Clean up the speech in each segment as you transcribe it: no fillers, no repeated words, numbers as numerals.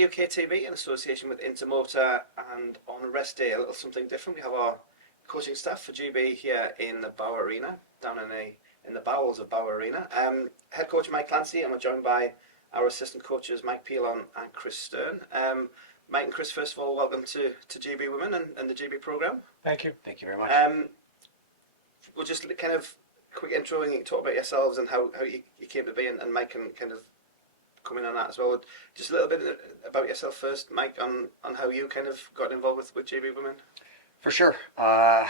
IHUKtv in association with Intermotor, and on a rest day, a little something different. We have our coaching staff for GB here in the Bow Arena, down in the bowels of Bow Arena. Head coach Mike Clancy, and we're joined by our assistant coaches Mike Pilon and Chris Stern. Mike and Chris, first of all, welcome to GB Women and the GB programme. Thank you. Thank you very much. We'll just kind of quick intro and talk about yourselves and how you came to be, and Mike can kind of come in on that as well. Just a little bit about yourself first, Mike, on how you kind of got involved with GB Women. For sure. I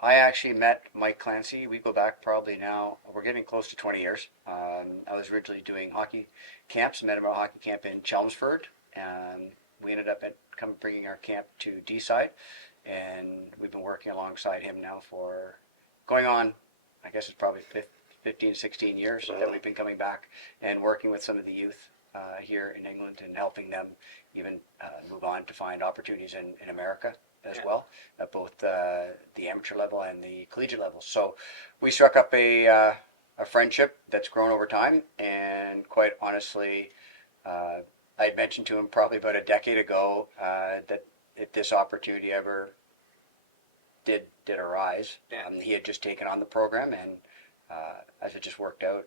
actually met Mike Clancy. We go back probably now, we're getting close to 20 years. I was originally doing hockey camps, met him at a hockey camp in Chelmsford. We ended up bringing our camp to D-side, and we've been working alongside him now for going on, I guess it's probably 15, 16 years that we've been coming back and working with some of the youth here in England and helping them even move on to find opportunities in America as well, at both the amateur level and the collegiate level. So we struck up a friendship that's grown over time, and quite honestly, I had mentioned to him probably about a decade ago that if this opportunity ever did arise, he had just taken on the program, and as it just worked out,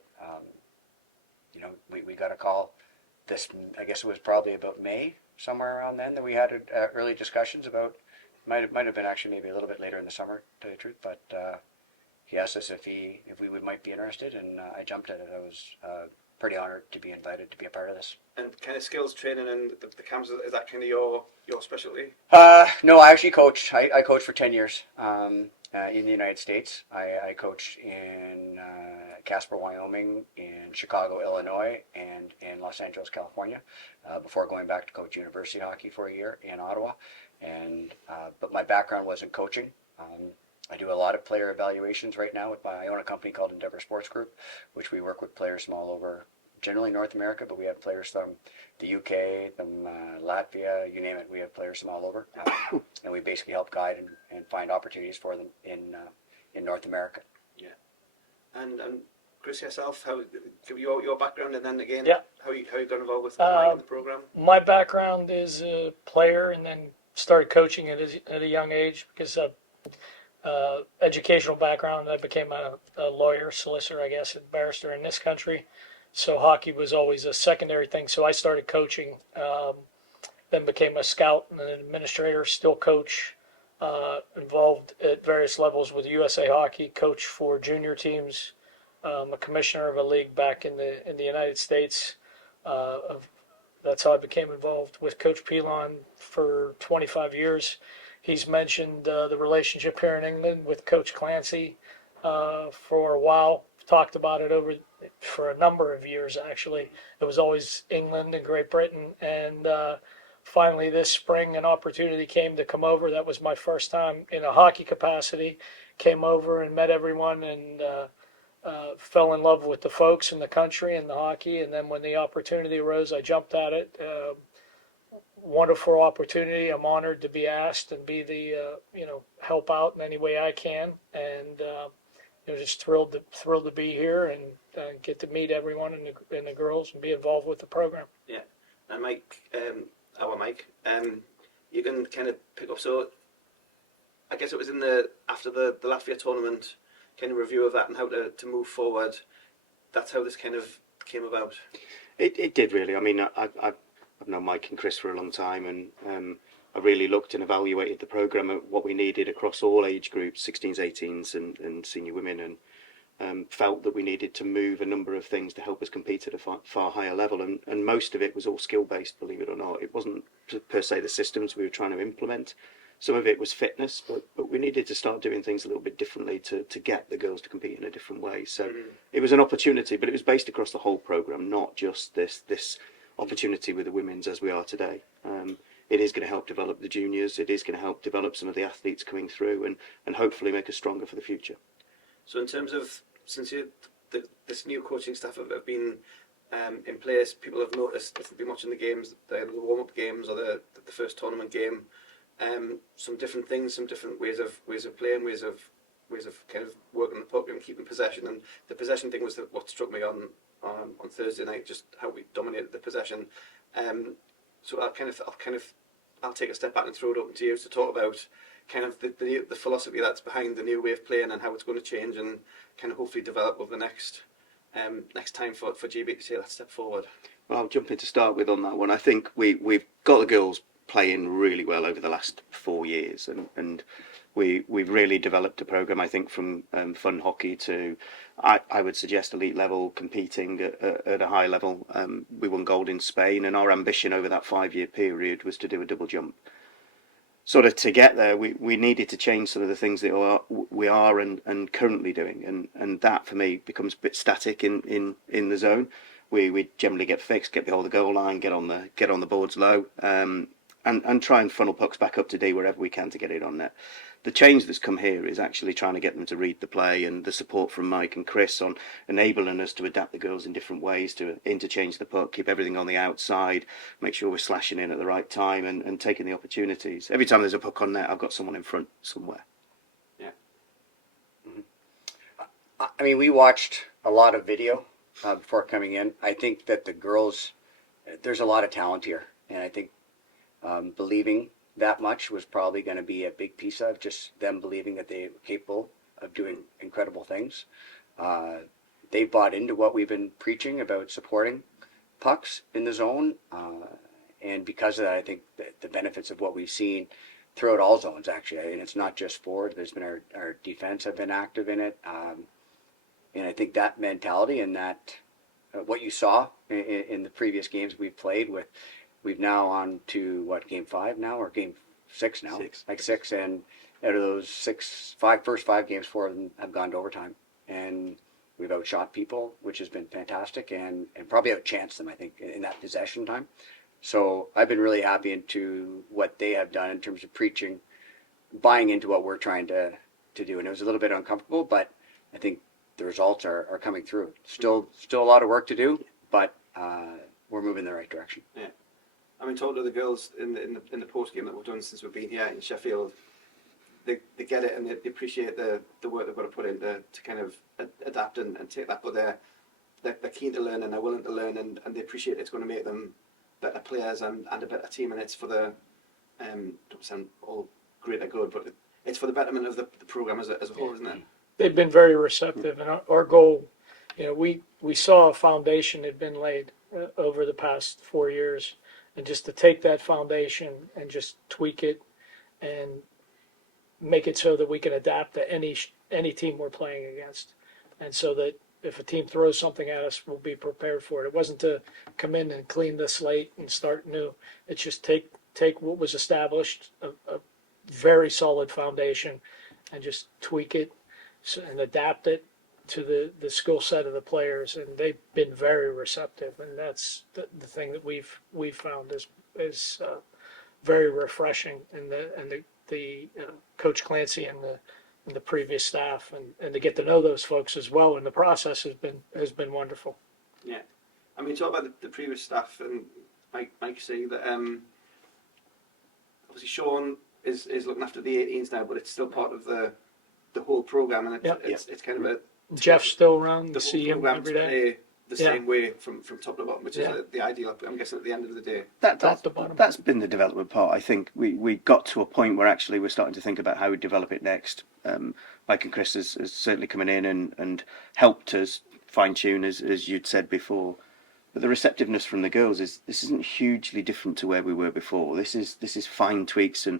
we got a call. This, I guess it was probably about May, somewhere around then, that we had early discussions about. Might have been actually maybe a little bit later in the summer, to tell you the truth. But he asked us if we might be interested, and I jumped at it. I was pretty honored to be invited to be a part of this. And kind of skills training and the camps, is that kind of your specialty? No, I actually coached. I coached for 10 years in the United States. I coached in Casper, Wyoming, in Chicago, Illinois, and in Los Angeles, California, before going back to coach university hockey for a year in Ottawa. But my background was in coaching. I do a lot of player evaluations right now. I own a company called Endeavor Sports Group, which we work with players from all over, generally North America, but we have players from the UK, from Latvia, you name it. We have players from all over, and we basically help guide and find opportunities for them in North America. Yeah. And Chris, yourself, how give your background, and then again, how you got involved with Mike in the program? My background is a player, and then started coaching at a young age because of educational background. I became a lawyer, solicitor, I guess, a barrister in this country. So hockey was always a secondary thing. So I started coaching, then became a scout and an administrator, still coach, involved at various levels with USA Hockey, coach for junior teams. I'm a commissioner of a league back in the United States. That's how I became involved with Coach Pilon for 25 years. He's mentioned the relationship here in England with Coach Clancy for a while. Talked about it for a number of years, actually. It was always England and Great Britain. And finally this spring, an opportunity came to come over. That was my first time in a hockey capacity. Came over and met everyone, and fell in love with the folks in the country and the hockey. And then when the opportunity arose, I jumped at it. Wonderful opportunity. I'm honored to be asked and be the help out in any way I can, and just thrilled to be here and get to meet everyone and the girls and be involved with the program. Yeah, and Mike, Mike, you can kind of pick up. So I guess it was after the Latvia tournament, kind of review of that and how to move forward. That's how this kind of came about. It did really. I mean, I've known Mike and Chris for a long time, and I really looked and evaluated the programme at what we needed across all age groups, 16s, 18s and senior women, and felt that we needed to move a number of things to help us compete at a far higher level, and most of it was all skill-based, believe it or not. It wasn't per se the systems we were trying to implement. Some of it was fitness, but we needed to start doing things a little bit differently to get the girls to compete in a different way. So it was an opportunity, but it was based across the whole programme, not just this opportunity with the women's as we are today. It is going to help develop the juniors. It is going to help develop some of the athletes coming through and hopefully make us stronger for the future. So in terms of, since this new coaching staff have been in place, people have noticed, if they've been watching the games, the warm-up games or the first tournament game, some different things, some different ways of playing, ways of kind of working the puck and keeping possession. And the possession thing was what struck me on Thursday night, just how we dominated the possession. So I'll take a step back and throw it open to you to talk about kind of the philosophy that's behind the new way of playing and how it's going to change and kind of hopefully develop over the next time for GB to take that step forward. Well, I'll jump in to start with on that one. I think we've got the girls playing really well over the last 4 years, and we've really developed a programme, I think, from fun hockey to, I would suggest, elite level, competing at a high level. We won gold in Spain, and our ambition over that 5-year period was to do a double jump. Sort of to get there, we needed to change some of the things that we are and currently doing, and that for me becomes a bit static in the zone. We generally get fixed, get behind the goal line, get on the boards low, and try and funnel pucks back up to D wherever we can to get it on net. The change that's come here is actually trying to get them to read the play, and the support from Mike and Chris on enabling us to adapt the girls in different ways, to interchange the puck, keep everything on the outside, make sure we're slashing in at the right time and taking the opportunities. Every time there's a puck on net, I've got someone in front somewhere. Yeah. I mean, we watched a lot of video before coming in. I think that the girls, there's a lot of talent here, and I think believing that much was probably going to be a big piece of just them believing that they were capable of doing incredible things. They bought into what we've been preaching about supporting pucks in the zone, and because of that, I think that the benefits of what we've seen throughout all zones, actually, and it's not just forward. There's been our defense have been active in it, and I think that mentality and that what you saw in the previous games we've played with. We've now on to game 5 now, or game 6 now? Six, and out of those first 5 games, 4 of them have gone to overtime, and we've outshot people, which has been fantastic, and probably outchanced them, I think, in that possession time. So I've been really happy into what they have done in terms of preaching, buying into what we're trying to do, and it was a little bit uncomfortable, but I think the results are coming through. Still a lot of work to do, but we're moving in the right direction. Yeah. I mean, talking to the girls in the post game that we've done since we've been here in Sheffield, they get it and they appreciate the work they've got to put in to kind of adapt and take that. But they're keen to learn and they're willing to learn, and they appreciate it's going to make them better players and a better team. And it's for the don't sound all greater good, but it's for the betterment of the program as a whole, isn't it? They've been very receptive, and our goal, we saw a foundation had been laid over the past 4 years. And just to take that foundation and just tweak it and make it so that we can adapt to any team we're playing against. And so that if a team throws something at us, we'll be prepared for it. It wasn't to come in and clean the slate and start new. It's just take what was established, a very solid foundation, and just tweak it and adapt it to the skill set of the players, and they've been very receptive, and that's the thing that we've found is very refreshing, and the Coach Clancy and the previous staff, and to get to know those folks as well in the process has been wonderful. Yeah, I mean, talk about the previous staff, and Mike saying that obviously Sean is looking after the 18s now, but it's still part of the whole program, and it's kind of a Jeff's still around the to see him program every to day. play the same way from top to bottom, which is Yeah. the ideal. I'm guessing at the end of the day. Top to bottom. That's been the development part. I think we got to a point where actually we're starting to think about how we develop it next. Mike and Chris has certainly coming in and helped us fine tune, as you'd said before. But the receptiveness from the girls this isn't hugely different to where we were before. This is fine tweaks and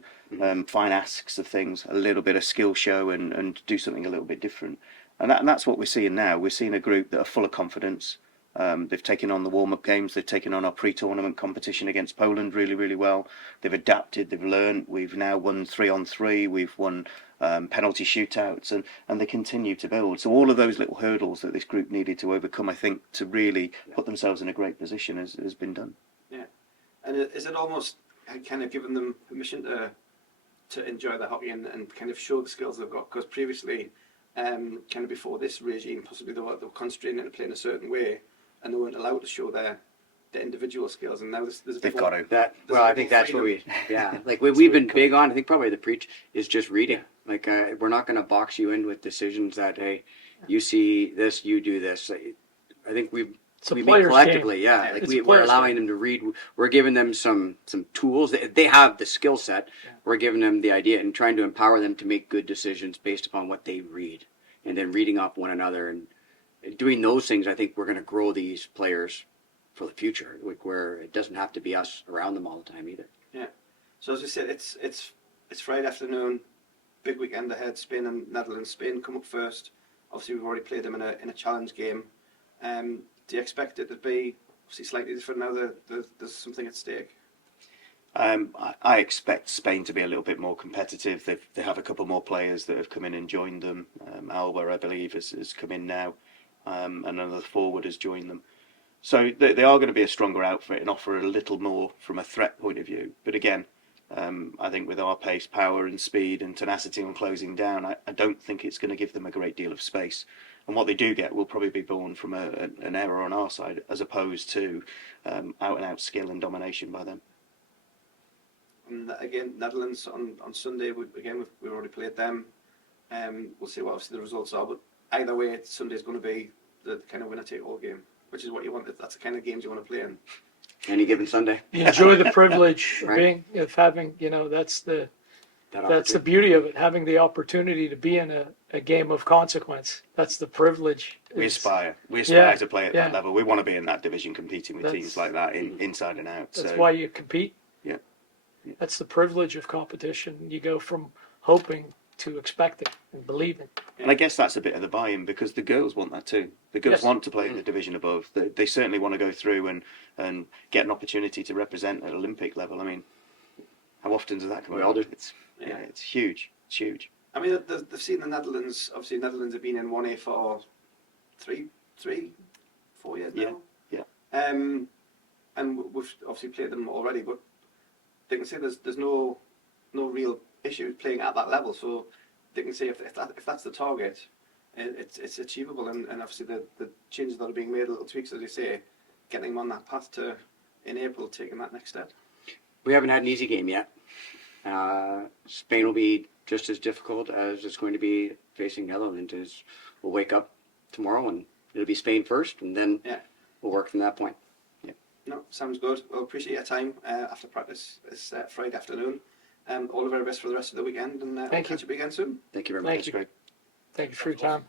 fine asks of things, a little bit of skill show and do something a little bit different. And that's what we're seeing now. We're seeing a group that are full of confidence. They've taken on the warm-up games. They've taken on our pre-tournament competition against Poland really, really well. They've adapted. They've learned. We've now won 3-on-3. We've won penalty shootouts, and they continue to build. So all of those little hurdles that this group needed to overcome, I think, to really put themselves in a great position has been done. Yeah, and is it almost kind of given them permission to enjoy the hockey and kind of show the skills they've got? Because previously, kind of before this regime, possibly they were constrained into playing a certain way, and they weren't allowed to show their individual skills. And now there's a bit They've more, got to. I think that's what we've been big on. I think probably the preach is just reading. Yeah. Like we're not going to box you in with decisions that, hey, you see this, you do this. I think we've It's a we make player's collectively. game. Yeah, like It's a we're player's allowing game. them to read. We're giving them some tools. They have the skill set. Yeah. We're giving them the idea and trying to empower them to make good decisions based upon what they read, and then reading off one another and doing those things. I think we're going to grow these players for the future, like where it doesn't have to be us around them all the time either. Yeah. So as we said, it's Friday afternoon, big weekend ahead. Spain and Netherlands. Spain come up first. Obviously, we've already played them in a challenge game. Do you expect it to be obviously slightly different now that there's something at stake? I expect Spain to be a little bit more competitive. They have a couple more players that have come in and joined them. Alba, I believe, has come in now, and another forward has joined them. So they are going to be a stronger outfit and offer a little more from a threat point of view. But again, I think with our pace, power and speed and tenacity on closing down, I don't think it's going to give them a great deal of space. And what they do get will probably be born from an error on our side as opposed to out-and-out skill and domination by them. And again, Netherlands on Sunday. We've already played them. We'll see what obviously the results are. But either way, Sunday's going to be the kind of winner-take-all game, which is what you want. That's the kind of games you want to play in. Any given Sunday. You enjoy the privilege Right. of having, that's the beauty of it, having the opportunity to be in a game of consequence. That's the privilege. We aspire Yeah, to play at yeah. that level. We want to be in that division competing with That's- teams like that inside and out. That's So why you compete. Yeah. That's the privilege of competition. You go from hoping to expecting and believing. And I guess that's a bit of the buy-in because the girls want that too. The girls Yes. want to play in the division above. They certainly want to go through and get an opportunity to represent at Olympic level. I mean, how often does that come We around? all do. It's huge. It's huge. I mean, they've seen the Netherlands. Obviously, Netherlands have been in 1A for 4 years now. Yeah. And we've obviously played them already, but they can say there's no real issue playing at that level. So they can say if that's the target, it's achievable. And obviously the changes that are being made, little tweaks, as you say, getting them on that path to in April, taking that next step. We haven't had an easy game yet. Spain will be just as difficult as it's going to be facing Netherlands. We'll wake up tomorrow and it'll be Spain first, and then we'll work from that point. No, sounds good. Well, appreciate your time after practice this Friday afternoon. All the very best for the rest of the weekend, and I'll Thank you. catch up again soon. Thank you very much. Thank you. Thank you for your time.